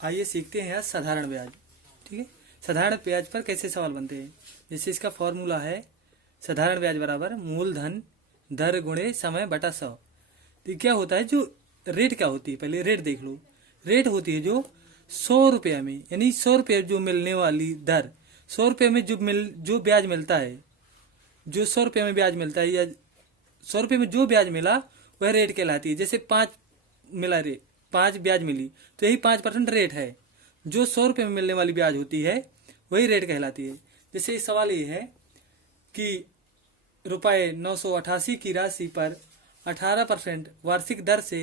आइए सीखते हैं आज साधारण ब्याज। ठीक है, साधारण ब्याज पर कैसे सवाल बनते हैं। जैसे इसका फॉर्मूला है साधारण ब्याज बराबर मूलधन दर गुणे समय बटा 100। तो क्या होता है, जो रेट क्या होती है, पहले रेट देख लो। रेट होती है जो 100 रुपया में, यानी 100 रुपये जो मिलने वाली दर, 100 रुपये में जो ब्याज मिलता है, जो 100 रुपये में ब्याज मिलता है या 100 रुपये में जो ब्याज मिला वह रेट कहलाती है। जैसे 5 मिला, रेट 5 ब्याज मिली तो यही 5% रेट है। जो 100 रुपये में मिलने वाली ब्याज होती है वही रेट कहलाती है। जैसे इस सवाल ये है कि ₹988 की राशि पर 18% वार्षिक दर से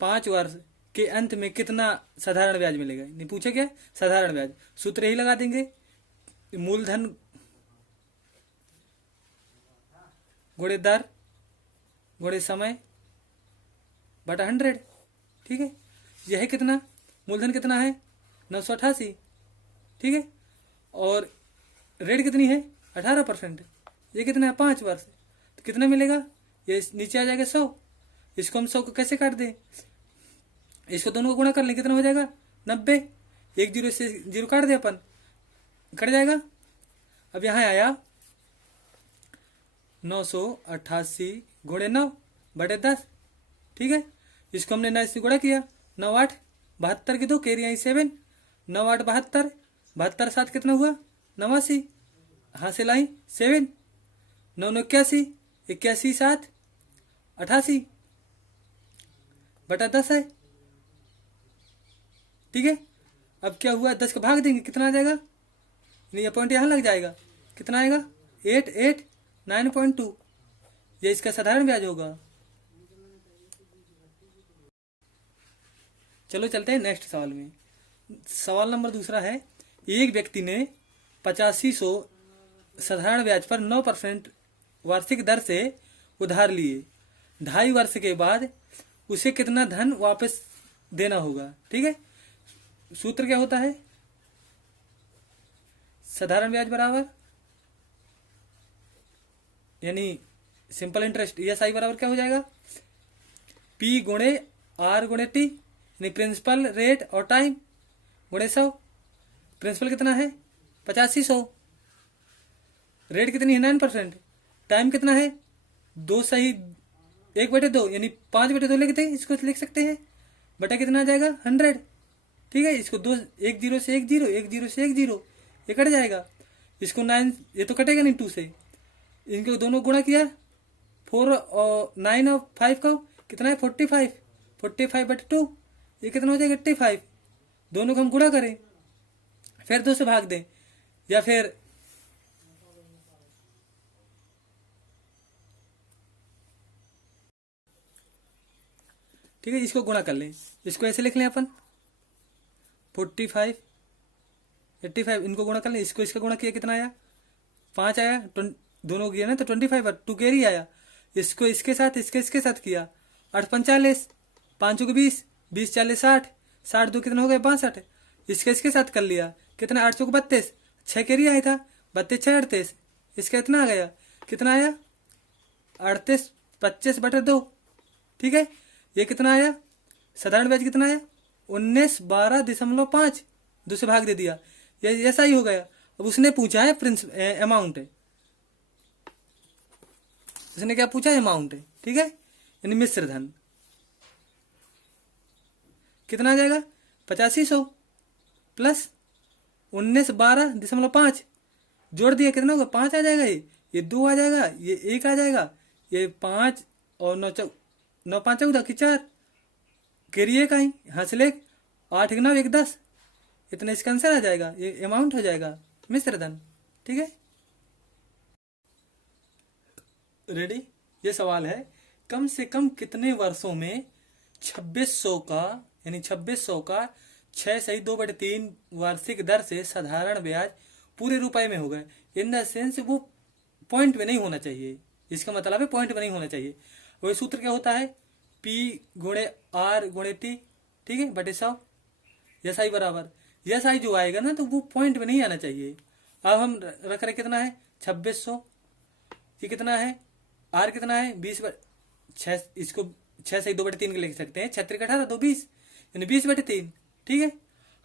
5 वर्ष के अंत में कितना साधारण ब्याज मिलेगा। नहीं पूछे क्या, साधारण ब्याज सूत्र ही लगा देंगे, मूलधन गुणे दर गुणे समय बटा 100। ठीक है, यह कितना, मूलधन कितना है 988। ठीक है, और रेट कितनी है 18%। ये कितना है 5 वर्ष, तो कितना मिलेगा, ये नीचे आ जाएगा 100। इसको हम 100 को कैसे काट दें, इसको दोनों को गुणा कर लें, कितना हो जाएगा 90। एक जीरो से जीरो काट दे अपन, कट जाएगा। अब यहाँ आया 988 गुणे 9 बटे 10। ठीक है, इसको हमने 9 से गुणा किया, 9 8 72 की 2 कैरी आई 7, 9 8 72, 72 7 कितना हुआ 89। हासिल आई 7, 9 9 81, 81 7 88 बटा 10 है। ठीक है, अब क्या हुआ, 10 का भाग देंगे, कितना आ जाएगा, नहीं ये पॉइंट यहाँ लग जाएगा, कितना आएगा 889.2। ये इसका साधारण ब्याज होगा। चलो चलते हैं नेक्स्ट सवाल में। सवाल नंबर दूसरा है, एक व्यक्ति ने 8500 साधारण ब्याज पर 9% वार्षिक दर से उधार लिए। 2.5 वर्ष के बाद उसे कितना धन वापस देना होगा। ठीक है, सूत्र क्या होता है, साधारण ब्याज बराबर यानी सिंपल इंटरेस्ट ESI बराबर क्या हो जाएगा, P गुणे R गुणे T, यानी प्रिंसिपल रेट और टाइम गुणे 100। प्रिंसिपल कितना है 8500, रेट कितनी है 9%, टाइम कितना है 2 सही 1/2, यानी 5/2 लिखते हैं, इसको लिख सकते हैं, बटा कितना आ जाएगा 100। ठीक है, इसको 2 1 0 से 1 0, 1 0 से 1 0, ये कट जाएगा। इसको 9, ये तो कटेगा नहीं 2 से, इनको दोनों गुणा किया 4 और 9 और 5 का कितना है 45, 45/2, ये कितना हो जाएगा 85। दोनों को हम गुणा करें, फिर 2 से भाग दें, या फिर ठीक है इसको गुणा कर लें, इसको ऐसे लिख लें अपन 45 85, इनको गुणा कर लें, इसको इसका गुणा किया कितना आया 5 आया, दोनों किया ना तो 25 और 2 कैरी आया। इसको इसके साथ किया 8 45, 5 को 20, 20 40 60, 60 2 कितना हो गया 62। इसके साथ कर लिया, कितना 8 को 32, 6 कैरी आया था, 32 6 38, इसका इतना आ गया, कितना आया 38 25/2। ठीक है, ये कितना आया, साधारण ब्याज कितना आया 1912.5, 2 से भाग दे दिया, ये ऐसा ही हो गया। अब उसने पूछा है अमाउंट है, उसने क्या पूछा है अमाउंट है। ठीक है, यानी मिश्र धन कितना आ जाएगा 8500 प्लस 1912.5, जोड़ दिया कितना होगा 5 आ जाएगा, ये 2 आ जाएगा, ये 1 आ जाएगा, ये 5 और 9 5 14 की 4 करिए कहीं हासिल 1 8 9 1 10, इतना इसका आंसर आ जाएगा, ये अमाउंट हो जाएगा मिश्र धन। ठीक है, रेडी। ये सवाल है, कम से कम कितने वर्षों में 2600 का, यानी 2600 का 6 सही 2/3 वार्षिक दर से साधारण ब्याज पूरे रुपए में होगा। इन द सेंस वो पॉइंट में नहीं होना चाहिए, इसका मतलब है पॉइंट में नहीं होना चाहिए। वही सूत्र क्या होता है, P गुणे R गुणे T। ठीक है, बटे 100। SI बराबर, SI जो आएगा ना तो वो पॉइंट में नहीं आना चाहिए। अब हम रख रहे कितना है 2600, ये कितना है R कितना है 20/6, इसको 6 सही 2/3 के लिख सकते हैं, 6 3 18 2 20, यानी 20/3। ठीक है,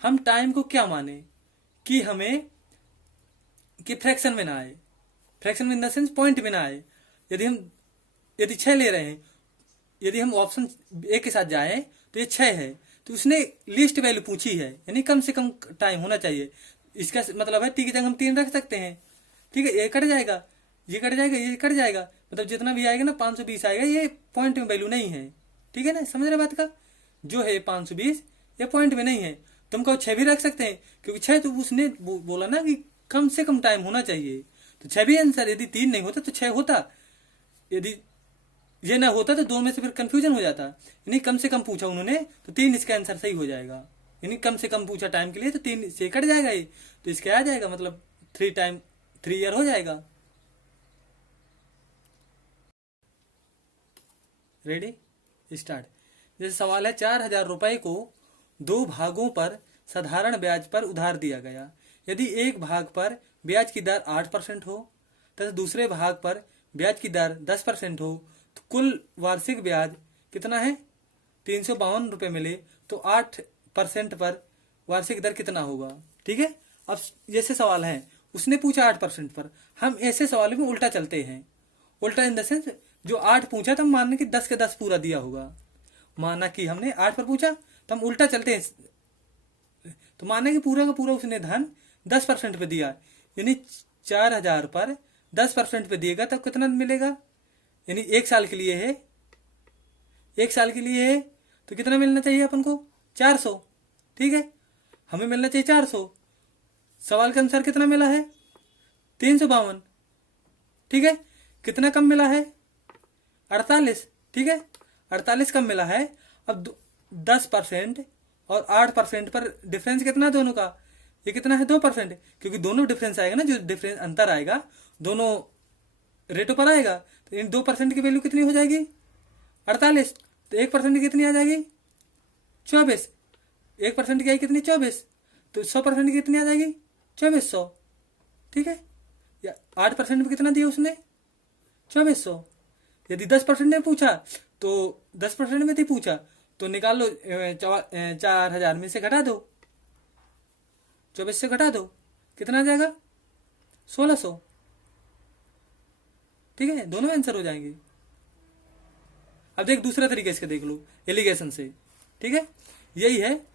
हम टाइम को क्या माने कि हमें कि फ्रैक्शन में ना आए, फ्रैक्शन में इन द सेंस पॉइंट में ना आए। यदि 6 ले रहे हैं, यदि हम ऑप्शन ए के साथ जाएं तो ये 6 है, तो उसने लीस्ट वैल्यू पूछी है, यानी कम से कम टाइम होना चाहिए। इसका मतलब है टी की जगह हम 3 रख सकते हैं। ठीक है, ये कट जाएगा, ये कट जाएगा, ये कट जाएगा, मतलब जितना भी आएगा ना 520 आएगा, ये पॉइंट में वैल्यू नहीं है। ठीक है ना, समझ रहे बात का, जो है 520 ये पॉइंट में नहीं है। तुम कहो 6 भी रख सकते हैं, क्योंकि 6 तो उसने बोला ना कि कम से कम टाइम होना चाहिए, तो 6 भी आंसर। यदि 3 नहीं होता तो 6 होता, यदि ये ना होता तो 2 में से फिर कंफ्यूजन हो जाता। यानी कम से कम पूछा उन्होंने तो 3 इसका आंसर सही हो जाएगा। यानी कम से कम पूछा टाइम के लिए तो 3 से कट जाएगा ये, तो इसका आ जाएगा, मतलब 3 ईयर हो जाएगा। Ready, start. जैसे सवाल है, 4,000 रुपए को 2 भागों पर साधारण ब्याज पर उधार दिया गया। यदि एक भाग पर ब्याज की दर 8% हो तथा दूसरे भाग पर ब्याज की दर 10% हो, तो कुल वार्षिक ब्याज कितना है? 352 रुपये मिले, तो 8% पर वार्षिक दर कितना होगा? ठीक है, अब जैसे सवाल है, उसने पूछा 8% पर, हम ऐसे सवाल में उल्टा चलते हैं। उल्टा इन द सेंस, जो 8 पूछा तो हम मानने कि 10 के 10 पूरा दिया होगा। माना कि हमने 8 पर पूछा तो हम उल्टा चलते हैं, तो माने कि पूरा का पूरा उसने धन 10% पे दिया, यानी 4,000 पर 10% पे दिएगा तब कितना मिलेगा? यानी 1 साल के लिए है, 1 साल के लिए है, तो कितना मिलना चाहिए अपन को? 400। ठीक है, हमें मिलना चाहिए 400। सवाल के अनुसार कितना मिला है? 352। ठीक है, कितना कम मिला है? 48। ठीक है, 48 कम मिला है। अब 10% और 8% पर डिफरेंस कितना है दोनों का? ये कितना है? 2%, क्योंकि दोनों डिफरेंस आएगा ना, जो डिफरेंस अंतर आएगा दोनों रेटों पर आएगा, तो इन 2% की वैल्यू कितनी हो जाएगी? 48। तो 1% की कितनी आ जाएगी? 24। 1% की आई कितनी? 24। तो 100% की कितनी आ जाएगी? 2400। ठीक है, या 8% में कितना दिया उसने? 2400। यदि 10% ने पूछा तो 10% में थी पूछा तो निकाल लो, 4,000 में से घटा दो, 24 से घटा दो, कितना आ जाएगा? 1,600। ठीक है, दोनों आंसर हो जाएंगे। अब देख दूसरा तरीके से देख लो, एलिगेशन से। ठीक है, यही है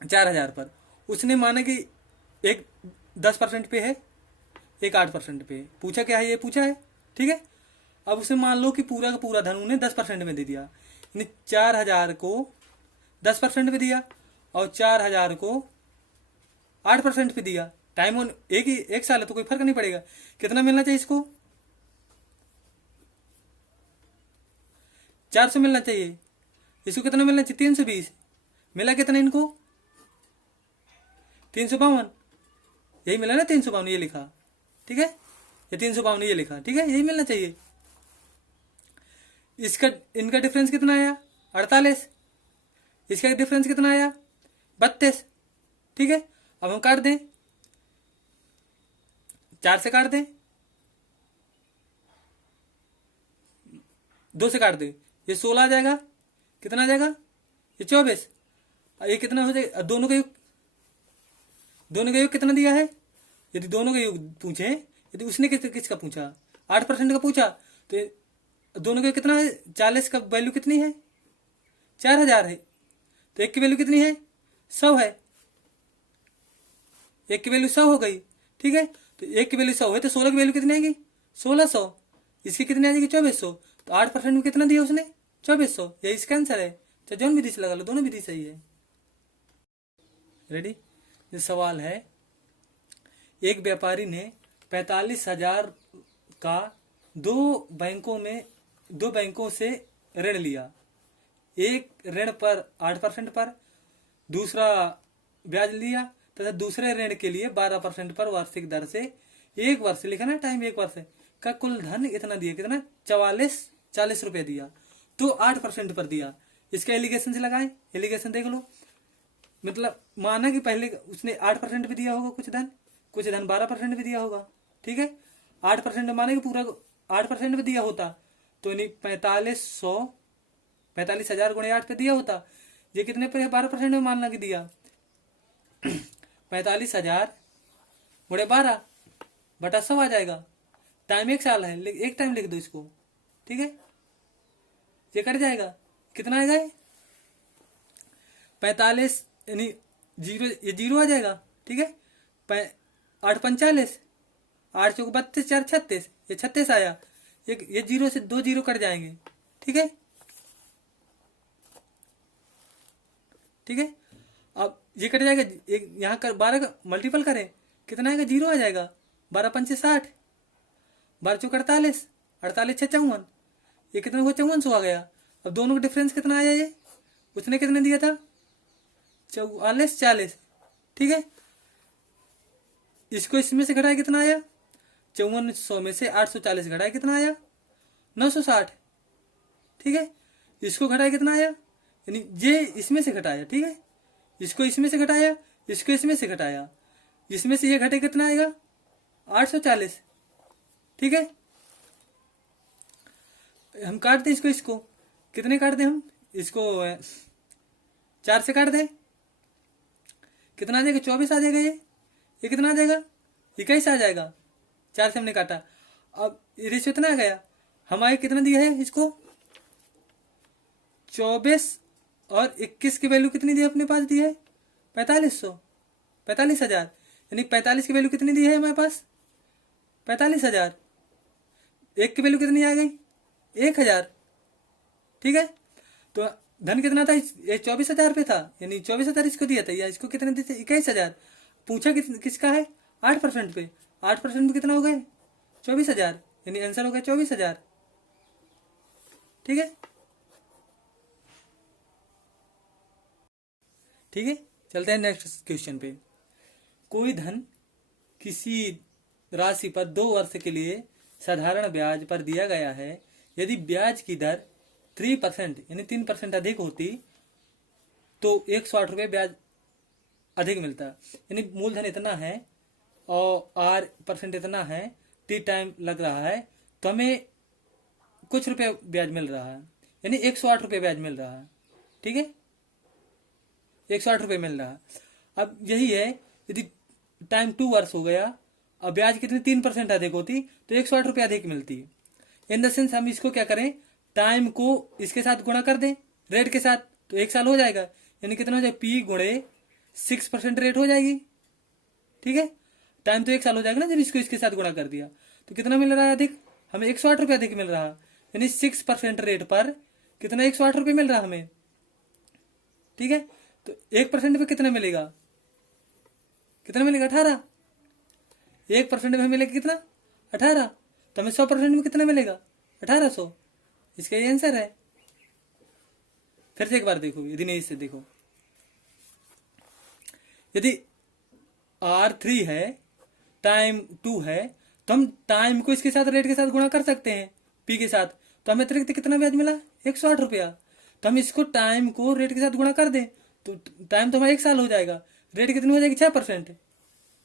4,000 पर उसने माना कि एक 10% पे है, एक 8% पे है। पूछा क्या है? ये पूछा है। ठीक है, अब उसे मान लो कि पूरा का पूरा धन उन्हें 10% में दे दिया, यानी 4,000 को 10% पे दिया और 4,000 को 8% पे दिया। टाइम ऑन एक साल है तो कोई फर्क नहीं पड़ेगा। कितना मिलना चाहिए इसको? 400 मिलना चाहिए। इसको कितना मिलना चाहिए? 320। मिला कितना इनको? 352। यही मिला ना, 352 ये लिखा। ठीक है, ये 352 ये लिखा। ठीक है, यही मिलना चाहिए। इसका इनका डिफरेंस कितना आया? 48। इसका डिफरेंस कितना आया? 32। ठीक है, अब हम काट दें, 4 से काट दें, 2 से काट दें, ये 16 आ जाएगा। कितना आ जाएगा? ये 24। ये कितना हो जाएगा? दोनों का योग, दोनों का योग कितना दिया है? यदि दोनों का योग पूछे, यदि उसने किसका पूछा? 8% का पूछा, तो दोनों का कितना है? 40 का वैल्यू कितनी है? 4,000 है, तो एक की वैल्यू कितनी है? 100 है। एक की वैल्यू 100 हो गई। ठीक है, तो एक की वैल्यू 100 है तो 16 की वैल्यू कितनी आएगी? 1,600। इसकी कितनी आ जाएगी? 2,400। तो 8% में कितना दिया उसने? 2,400। यही इसका आंसर है। चाहे जौन विधि से लगा लो, दोनों विधि सही है। रेडी, ये सवाल है, एक व्यापारी ने 45,000 का दो बैंकों से ऋण लिया। एक ऋण पर 8% पर, दूसरा ब्याज लिया तथा दूसरे ऋण के लिए 12% पर वार्षिक दर से 1 वर्ष, लिखा ना टाइम, 1 वर्ष का कुल धन इतना दिया। कितना? 40 रुपए दिया, तो 8% पर दिया। इसका एलिगेशन से लगाए, एलिगेशन देख लो। मतलब माना कि पहले उसने 8% भी दिया होगा कुछ धन 12% भी दिया होगा। ठीक है, 8% माने कि पूरा 8% भी दिया होता तो नहीं 45,000 गुणे 8 पे दिया होता। ये कितने पे? 12% में मानना कि दिया, 45,000 गुणे 12 बटा 100 आ जाएगा। टाइम 1 साल है, एक टाइम लिख दो इसको, ठीक है। ये कट जाएगा, कितना आएगा ये 45, यानी जीरो, ये जीरो आ जाएगा, ठीक है। 8 45, 8 चौक 32, 4 36, ये 36 आया। ये जीरो से 2 जीरो कट जाएंगे, ठीक है, ठीक है। अब ये कट जाएगा, एक यहाँ कर 12 का मल्टीपल करें, कितना आएगा, जीरो आ जाएगा। 12 पंचे 60, 12 चौक 48, 48 6 54, ये कितना हुआ 5400 आ गया। अब दोनों का डिफरेंस कितना आया, ये उसने कितने दिया था 44 40, ठीक है। इसको इसमें से घटाया कितना आया 5400 में से 840 घटाया कितना आया 960, ठीक है। इसको घटाया कितना आया, यानी ये इसमें से घटाया, ठीक है। इसको इसमें से घटाया, इसको इसमें से घटाया, इसमें से ये घटे कितना आएगा 840, ठीक है। हम काट दें इसको कितने काट दें हम इसको 4 से काट दें, कितना आ जाएगा 24 आ जाएगा। ये कितना आ जाएगा 21 आ जाएगा, 4 से हमने काटा। अब रेशियो इतना आ गया, हमारे कितना दिया है इसको 24 और 21 की वैल्यू कितनी दी है अपने पास, दी है 45,000, यानी 45 की वैल्यू कितनी दी है हमारे पास 45,000। एक की वैल्यू कितनी आ गई 1,000, ठीक है। तो धन कितना था, ये 24,000 पे था, यानी 24,000 इसको दिया था, या इसको कितने दिए थे 21,000। पूछा किसका है 8% पे, 8% पे कितना हो गए 24,000, यानी आंसर हो गया 24,000, ठीक है, ठीक है। चलते हैं नेक्स्ट क्वेश्चन पे। कोई धन किसी राशि पर 2 वर्ष के लिए साधारण ब्याज पर दिया गया है। यदि ब्याज की दर 3% यानी 3% अधिक होती तो 108 रुपये ब्याज अधिक मिलता, यानी मूलधन इतना है और R% इतना है, टी टाइम लग रहा है, तो हमें कुछ रुपये ब्याज मिल रहा है, यानी 108 रुपये ब्याज मिल रहा है, ठीक है, 108 रुपये मिल रहा है। अब यही है, यदि टाइम 2 वर्ष हो गया और ब्याज कितनी 3% अधिक होती तो 108 रुपये अधिक मिलती। इन द सेंस हम इसको क्या करें, टाइम को इसके साथ गुणा कर दें रेट के साथ, तो 1 साल हो जाएगा, यानी कितना हो जाएगा P गुणे 6% रेट हो जाएगी, ठीक है। टाइम तो 1 साल हो जाएगा ना जब इसको इसके साथ गुणा कर दिया, तो कितना मिल रहा है अधिक, हमें 108 रुपये अधिक मिल रहा है, यानी 6% रेट पर कितना 108 रुपये मिल रहा है हमें, ठीक है। तो 1% पे कितना मिलेगा, कितना मिलेगा 18, 1% में मिलेगा कितना 18, तो हमें 100% में कितना मिलेगा 1800, इसका ये आंसर है। फिर से एक बार देखो, यदि नहीं इससे देखो, यदि R3 है टाइम 2 है तो हम टाइम को इसके साथ रेट के साथ गुणा कर सकते हैं P के साथ, तो हमें अतिरिक्त कितना ब्याज मिला 108 रुपया। तो हम इसको टाइम को रेट के साथ गुणा कर दें तो टाइम तो हमारा 1 साल हो जाएगा, रेट कितनी हो जाएगी 6%,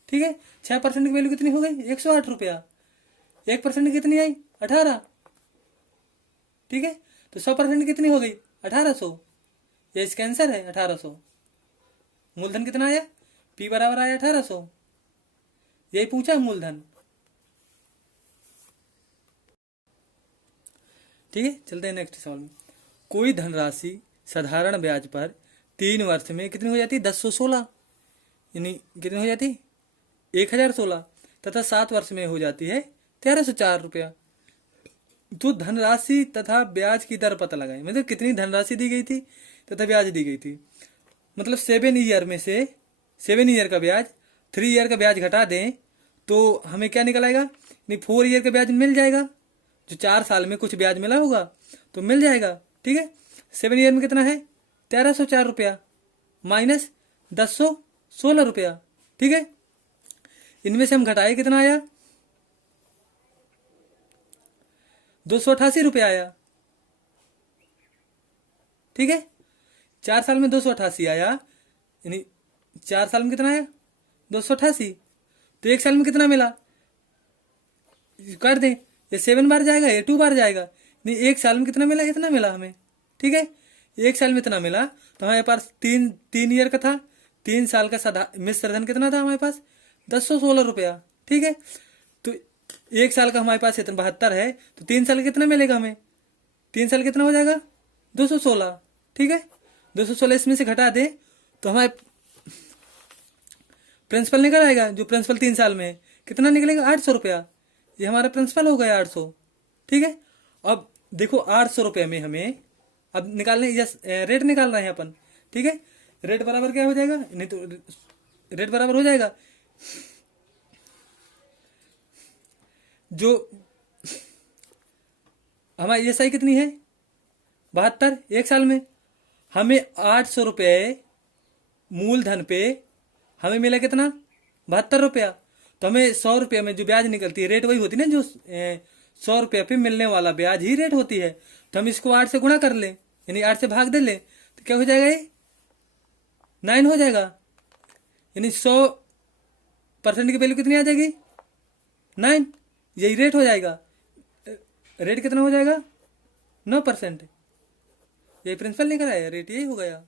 ठीक है। 6% की वैल्यू कितनी हो गई 108 रुपया, 1% कितनी आई 18, ठीक है। तो 100% कितनी हो गई 1800, ये इसका आंसर है 1800। मूलधन कितना आया P बराबर आया 1800, यही पूछा मूलधन, ठीक है। चलते हैं नेक्स्ट सवाल में। कोई धनराशि साधारण ब्याज पर 3 वर्ष में कितनी हो जाती है 1016, यानी कितनी हो जाती 1016, तथा 7 वर्ष में हो जाती है 1304 रुपया। तो धनराशि तथा ब्याज की दर पता लगाए, मतलब कितनी धनराशि दी गई थी तथा ब्याज दी गई थी, मतलब 7 ईयर में से 7 ईयर का ब्याज 3 ईयर का ब्याज घटा दें तो हमें क्या निकल आएगा, नहीं 4 ईयर का ब्याज मिल जाएगा, जो 4 साल में कुछ ब्याज मिला होगा तो मिल जाएगा, ठीक है। 7 ईयर में कितना है 1304 रुपया माइनस 1016 रुपया, ठीक है। इनमें से हम घटाए कितना आया 288 रुपया आया, ठीक है। 4 साल में 288 आया, यानी 4 साल में कितना आया 288, तो 1 साल में कितना मिला कर दें, ये 7 बार जाएगा ये 2 बार जाएगा, नहीं 1 साल में कितना मिला इतना मिला हमें, ठीक है। 1 साल में इतना मिला, तो हमारे पास तीन ईयर का था, 3 साल का मिश्र धन कितना था हमारे पास? 1016 रुपया। ठीक है, तो 1 साल का हमारे पास इतना 72 है, तो 3 साल कितना मिलेगा हमें? 3 साल कितना हो जाएगा? 216। ठीक है, 216 इसमें से घटा दे तो हमारे प्रिंसिपल निकल आएगा। जो प्रिंसिपल 3 साल में है कितना निकलेगा? 800 रुपया। ये हमारा प्रिंसिपल हो गया 800। ठीक है, अब देखो 800 रुपये में हमें अब निकालने यस रेट निकाल रहे हैं अपन। ठीक है, रेट बराबर क्या हो जाएगा? नहीं तो रेट बराबर हो जाएगा जो हमारी ESI कितनी है? 72। 1 साल में हमें 800 रुपये मूलधन पे हमें मिला कितना? 72 रुपया। तो हमें 100 रुपये में जो ब्याज निकलती है रेट वही होती है ना, जो 100 रुपये पे मिलने वाला ब्याज ही रेट होती है। तो हम इसको 8 से गुणा कर ले, यानी 8 से भाग दे ले, तो क्या हो जाएगा? ये 9 हो जाएगा। यानी 100% की वैल्यू कितनी आ जाएगी? 9। यही रेट हो जाएगा। रेट कितना हो जाएगा? 9%। यही प्रिंसिपल निकल आया, रेट यही हो गया।